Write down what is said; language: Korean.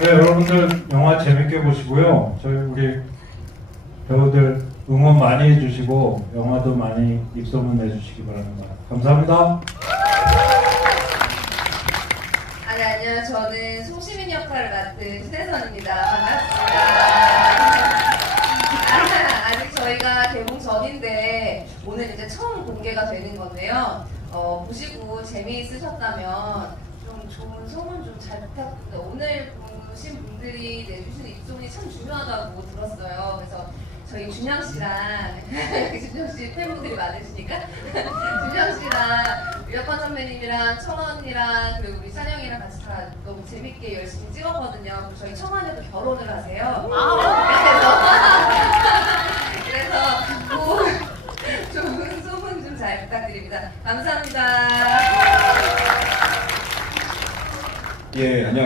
네, 여러분들 영화 재밌게 보시고요. 저희 우리 배우들 응원 많이 해주시고 영화도 많이 입소문 내주시기 바랍니다. 감사합니다. 아니 아니요 저는 송시민 역할을 맡은 신혜선입니다 반갑습니다 아, 아직 저희가 개봉 전인데 오늘 이제 처음 공개가 되는 건데요 어, 보시고 재미있으셨다면 좀 좋은 소문 좀 잘 부탁드립니다 오늘 보신 분들이 내주신 입소문이 참 중요하다고 들었어요 그래서 저희 준영 씨랑 준영 씨 팬분들이 많으시니까 준영 씨랑 유혁관 선배님이랑 청아 언니랑 그리고 우리 찬영이랑 같이 다 너무 재밌게 열심히 찍었거든요. 그리고 저희 청아녀도 결혼을 하세요. 그래서 그래서 꼭 좋은 소문 좀 잘 부탁드립니다. 감사합니다. 예, 안녕하십니까.